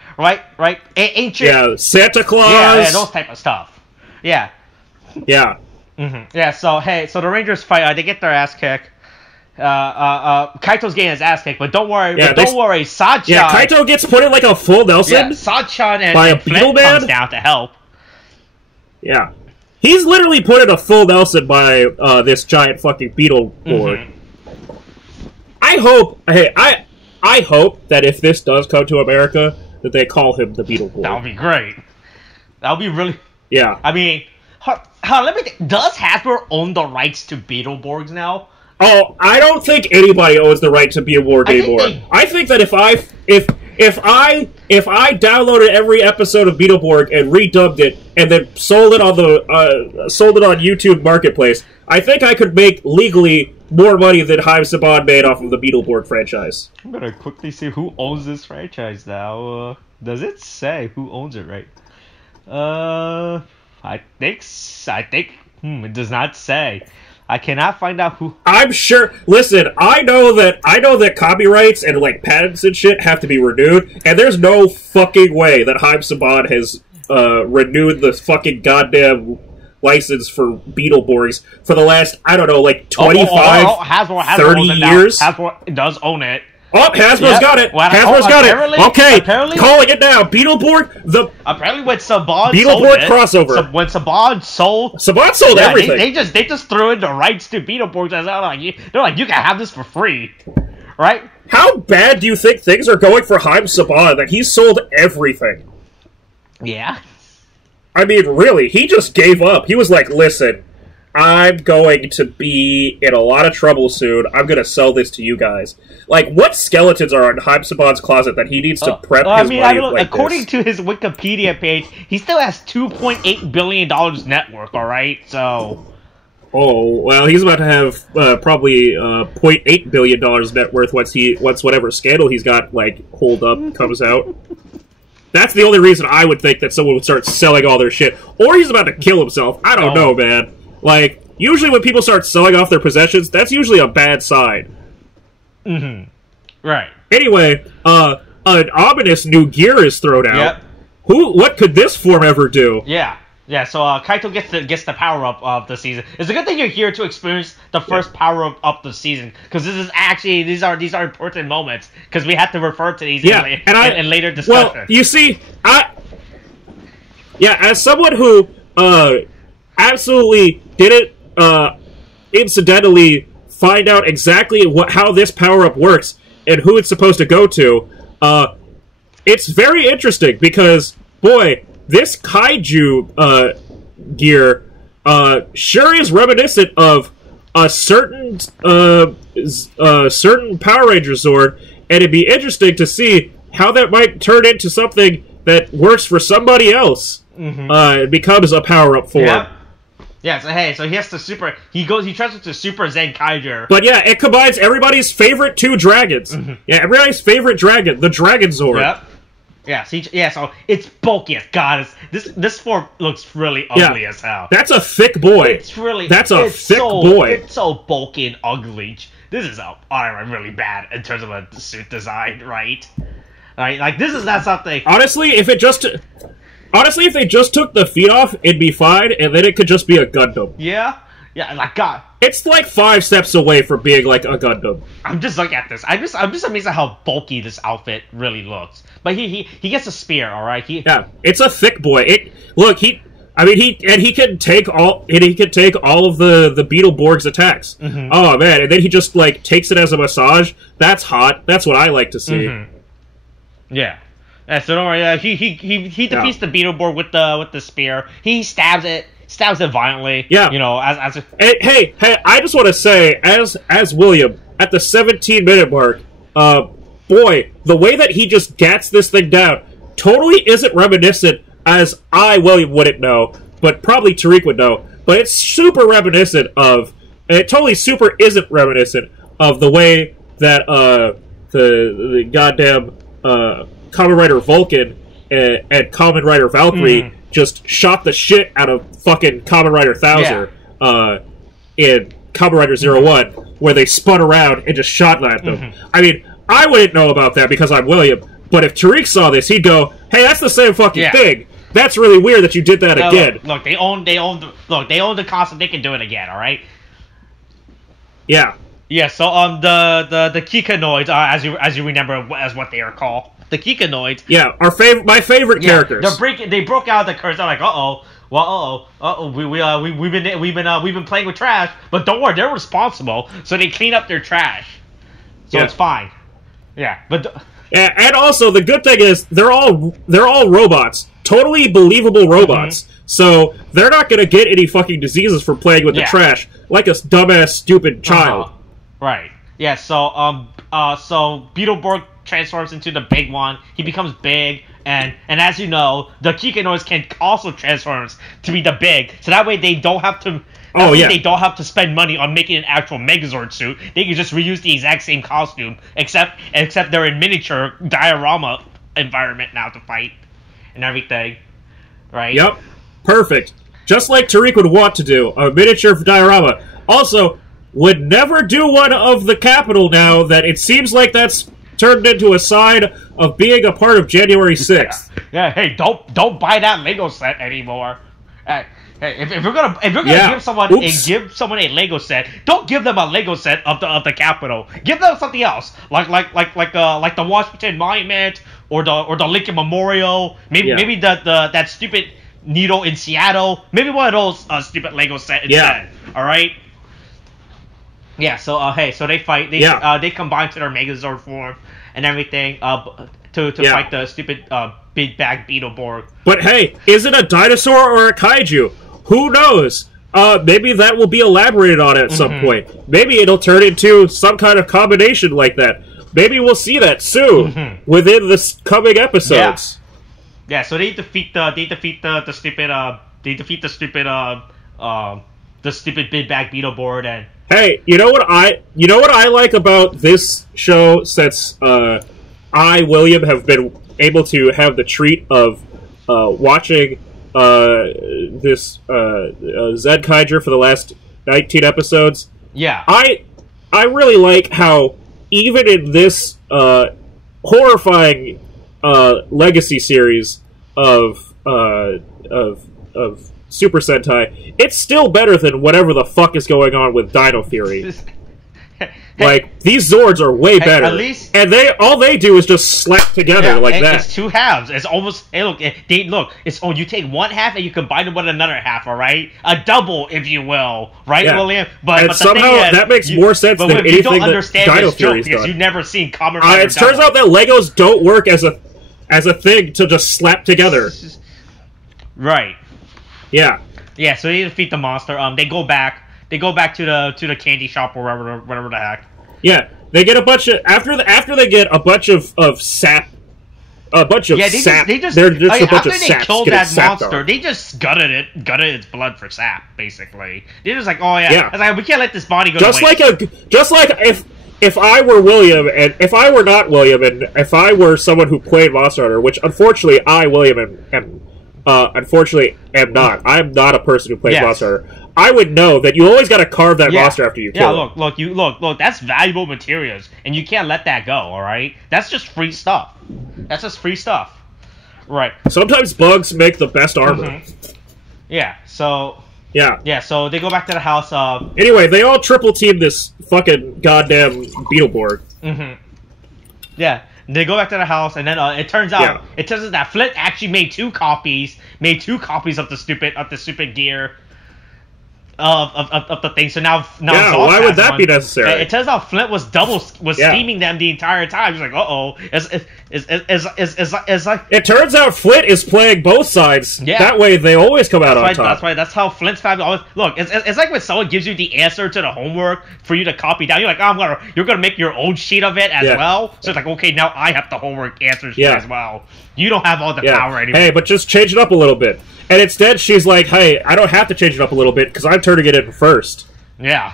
Ancient. Yeah, Santa Claus. Yeah, those type of stuff. Yeah. Yeah. Yeah. So the Rangers fight. They get their ass kicked. Kaito's getting his ass kicked, but don't worry. Sachan. Yeah, Kaito gets put in like a full Nelson. Yeah, Sachan and by a beetle man comes down to help. Yeah, he's literally put in a full Nelson by this giant fucking beetle board. I hope. Hey, I hope that if this does come to America, that they call him the Beetle Board. That would be great. That would be really. Yeah. I mean, let me think. Does Hasbro own the rights to Beetleborgs now? Oh, I don't think anybody owns the right to Beetleborg anymore. I think that if I downloaded every episode of Beetleborg and redubbed it and then sold it on YouTube Marketplace, I think I could make legally more money than Haim Saban made off of the Beetleborg franchise. I'm gonna quickly see who owns this franchise now. Does it say who owns it? Right? I think. It does not say. I cannot find out who. I'm sure. Listen, I know that copyrights and like patents and shit have to be renewed, and there's no fucking way that Haim Saban has renewed the fucking goddamn license for Beetleborgs for the last, I don't know, like 25, Hasbro 30 years. Hasbro does own it. Oh, Hasbro's got it. Hasbro's got it. Okay, calling it now. Beetleborg. Apparently, when Saban Beetleborg crossover. When Saban sold everything. They just threw in the rights to Beetleborg. They're like, you can have this for free, right? How bad do you think things are going for Haim Saban that he sold everything? Yeah. I mean, really, he just gave up. He was like, listen, I'm going to be in a lot of trouble soon. I'm going to sell this to you guys. Like, what skeletons are in Haim Saban's closet that he needs to prep his money like according this? to his Wikipedia page, he still has $2.8 billion net worth, alright? So... Oh, well, he's about to have probably $0.8 billion net worth once whatever scandal he's got, like, holed up comes out. That's the only reason I would think that someone would start selling all their shit. Or he's about to kill himself. I don't know, man. Like, usually when people start selling off their possessions, that's usually a bad sign. Mm-hmm. Right. Anyway, an ominous new gear is thrown out. Yep. What could this form ever do? Yeah. Yeah, so Kaito gets the power-up of the season. It's a good thing you're here to experience the first power-up of the season, because this is actually, these are important moments, because we have to refer to these in later discussion. Well, you see, as someone who absolutely didn't incidentally find out exactly how this power-up works and who it's supposed to go to, it's very interesting, because, boy... This kaiju gear sure is reminiscent of a certain Power Ranger Zord, and it'd be interesting to see how that might turn into something that works for somebody else. It becomes a power-up form. Yeah. Yeah, so he has to he transfers to Super Zenkaiger. But yeah, it combines everybody's favorite two dragons. Yeah, everybody's favorite dragon, the Dragon Zord. Yep. Yeah, so it's bulky as God. This form looks really ugly as hell. That's a thick boy. It's boy. It's so bulky and ugly. This is really bad in terms of a suit design, right? Like this is not something. Honestly, if they just took the feet off, it'd be fine, and then it could just be a Gundam. Yeah, like God. It's like 5 steps away from being like a Gundam. I'm just looking at this. I'm just amazed at how bulky this outfit really looks. But he gets a spear, all right. It's a thick boy. He can take all of the Beetleborg's attacks. Oh man, and then he just like takes it as a massage. That's hot. That's what I like to see. Yeah. So don't worry. He defeats the Beetleborg with the spear. He stabs it violently. Yeah. You know, as a... Hey, I just want to say, as William, at the 17-minute mark, boy, the way that he just gats this thing down totally isn't reminiscent, as William, wouldn't know, but probably Tariq would know, but it's super reminiscent of, and it totally super isn't reminiscent of the way that, the goddamn, Kamen Rider Vulcan and Kamen Rider Valkyrie just shot the shit out of fucking Kamen Rider Thouser in Kamen Rider 01, where they spun around and just shot at them. I mean, I wouldn't know about that because I'm William, but if Tariq saw this, he'd go, hey, that's the same fucking thing. That's really weird that you did that again. Look, they own the concept, they can do it again, alright? Yeah. Yeah, so the Kikanoids, as you remember as what they are called. The Kikanoids. Yeah, my favorite characters. They broke out the curse. They're like, we've been playing with trash, but don't worry, they're responsible. So they clean up their trash, so it's fine. Yeah, but and also the good thing is they're all robots, totally believable robots. So they're not gonna get any fucking diseases for playing with the trash like a dumbass stupid child. Right. Yeah. So Beetleborg transforms into the big one. He becomes big, and as you know, the Kikanoids can also transform to be the big, so that way they don't have to. They don't have to spend money on making an actual Megazord suit. They can just reuse the exact same costume, except they're in miniature diorama environment now to fight and everything. Right? Yep. Perfect. Just like Tariq would want to do a miniature diorama. Also, would never do one of the Capitol now that it seems like that's turned into a sign of being a part of January 6th. Yeah, hey, don't buy that Lego set anymore. Hey, if you're gonna give someone a Lego set, don't give them a Lego set of the Capitol. Give them something else, like the Washington Monument or the Lincoln Memorial. Maybe that stupid needle in Seattle. Maybe one of those stupid Lego set instead. All right. Yeah, so so they fight. They combine to their Megazord form and everything to fight the stupid Big Bag Beetleborg. But hey, is it a dinosaur or a kaiju? Who knows? Maybe that will be elaborated on at some point. Maybe it'll turn into some kind of combination like that. Maybe we'll see that soon within the coming episodes. Yeah. So they defeat the stupid Big Bag Beetleborg and. Hey, you know what I like about this show since William, have been able to have the treat of watching this Zenkaiger for the last 19 episodes. Yeah. I really like how even in this horrifying legacy series of Super Sentai, it's still better than whatever the fuck is going on with Dino Fury. Like, these Zords are way better. At least, and all they do is just slap together like that. It's two halves. It's almost, hey, look, you take one half and you combine it with another half, alright? A double, if you will, right, William? But somehow that makes more sense than anything that Dino Fury's done. Because you've never seen Kamen Rider it turns out that Legos don't work as a thing to just slap together. Right. Yeah. Yeah, so they defeat the monster. They go back to the candy shop or whatever the heck. Yeah, they get a bunch of after they get a bunch of sap. They're just a bunch of saps. Killed that monster, on. they just gutted its blood for sap, basically. They're just like, oh yeah. Like, we can't let this body go just to waste. Just like if I were William, and if I were not William, and if I were someone who played Monster Hunter, which unfortunately William, unfortunately am not. I'm not a person who plays Monster Hunter. I would know that you always got to carve that monster after you kill it. Look, that's valuable materials, and you can't let that go, alright? That's just free stuff. Right. Sometimes bugs make the best armor. Yeah, so... Yeah, so they go back to the house. Anyway, they all triple team this fucking goddamn Beetleborg. Yeah, they go back to the house, and then it turns out that Flint actually made two copies of the stupid gear of the thing. So now why would that be necessary? It turns out Flint was scheming them the entire time. He's like, it's like. It turns out Flint is playing both sides. Yeah. That way they always come out on top. That's right. That's how Flint's family always look. It's like when someone gives you the answer to the homework for you to copy down. You're like, you're gonna make your own sheet of it as well. So it's like, okay, now I have the homework answers as well. You don't have all the power anymore. Hey, but just change it up a little bit. And instead, she's like, hey, I don't have to change it up a little bit, because I'm turning it in first. Yeah.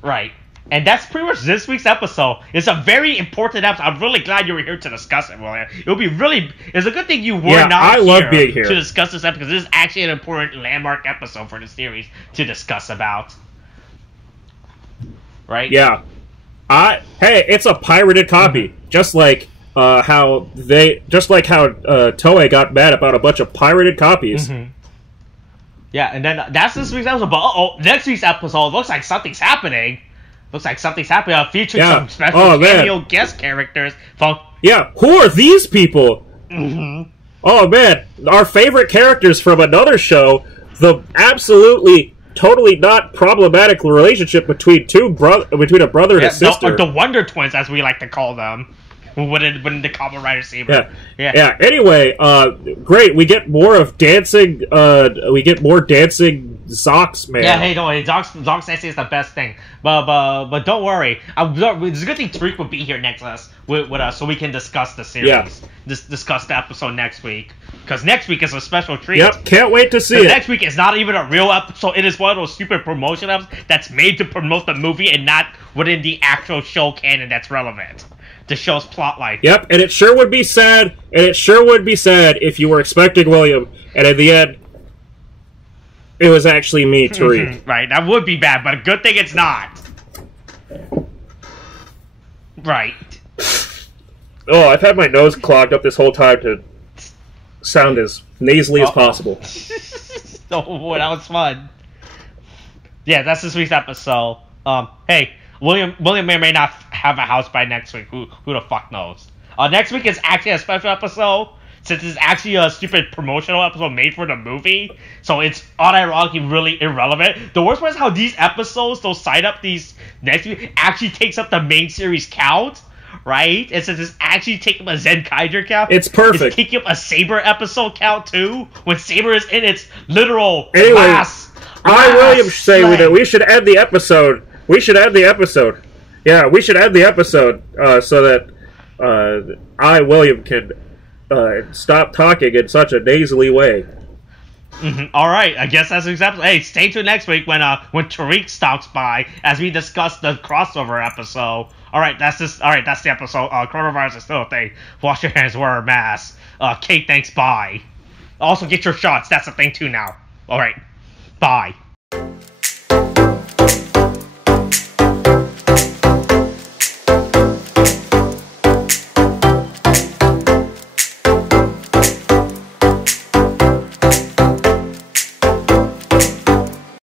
Right. And that's pretty much this week's episode. It's a very important episode. I'm really glad you were here to discuss it, William. It's a good thing you were not love being here to discuss this episode, because this is actually an important landmark episode for the series to discuss about. Right? Yeah. Hey, it's a pirated copy. Just like... how Toei got mad about a bunch of pirated copies. Yeah, and then that's this week's episode. But next week's episode looks like something's happening. Featuring some special cameo guest characters. Who are these people? Oh man, our favorite characters from another show. The absolutely, totally not problematic relationship between a brother and a sister. The Wonder Twins, as we like to call them. When the Kamen Rider Saber. Yeah. Anyway, great. We get more of dancing. We get more dancing Zox, man. Yeah. Hey, don't worry. Zox dancing is the best thing. But don't worry. It's a good thing Tariq will be here next with us, so we can discuss the series. Yeah. Discuss the episode next week. Because next week is a special treat. Yep. Can't wait to see it. Next week is not even a real episode. It is one of those stupid promotion episodes that's made to promote the movie and not within the actual show canon that's relevant. The show's plotline. Yep, and it sure would be sad. If you were expecting William, and in the end, it was actually me, Tariq. Right, that would be bad, but a good thing it's not. Right. Oh, I've had my nose clogged up this whole time to sound as nasally as possible. Oh, that was fun. Yeah, that's this week's episode. Hey. William may or may not have a house by next week. Who the fuck knows? Next week is actually a special episode, since it's actually a stupid promotional episode made for the movie. So it's unironically really irrelevant. The worst part is how these episodes, they'll sign up these next week, actually takes up the main series count. right? And since it's actually taking up a Zenkaiger count, It's perfect. It's taking up a Saber episode count too. When Saber is in its literal Anyway, Williams say that we should end the episode. We should end the episode. Yeah, we should end the episode so that William can stop talking in such a nasally way. All right, I guess that's an example. Hey, stay tuned next week when Tariq stops by as we discuss the crossover episode. All right, that's the episode. Coronavirus is still a thing. Wash your hands, wear a mask. Kate, thanks. Bye. Also, get your shots. That's a thing too now. All right, bye.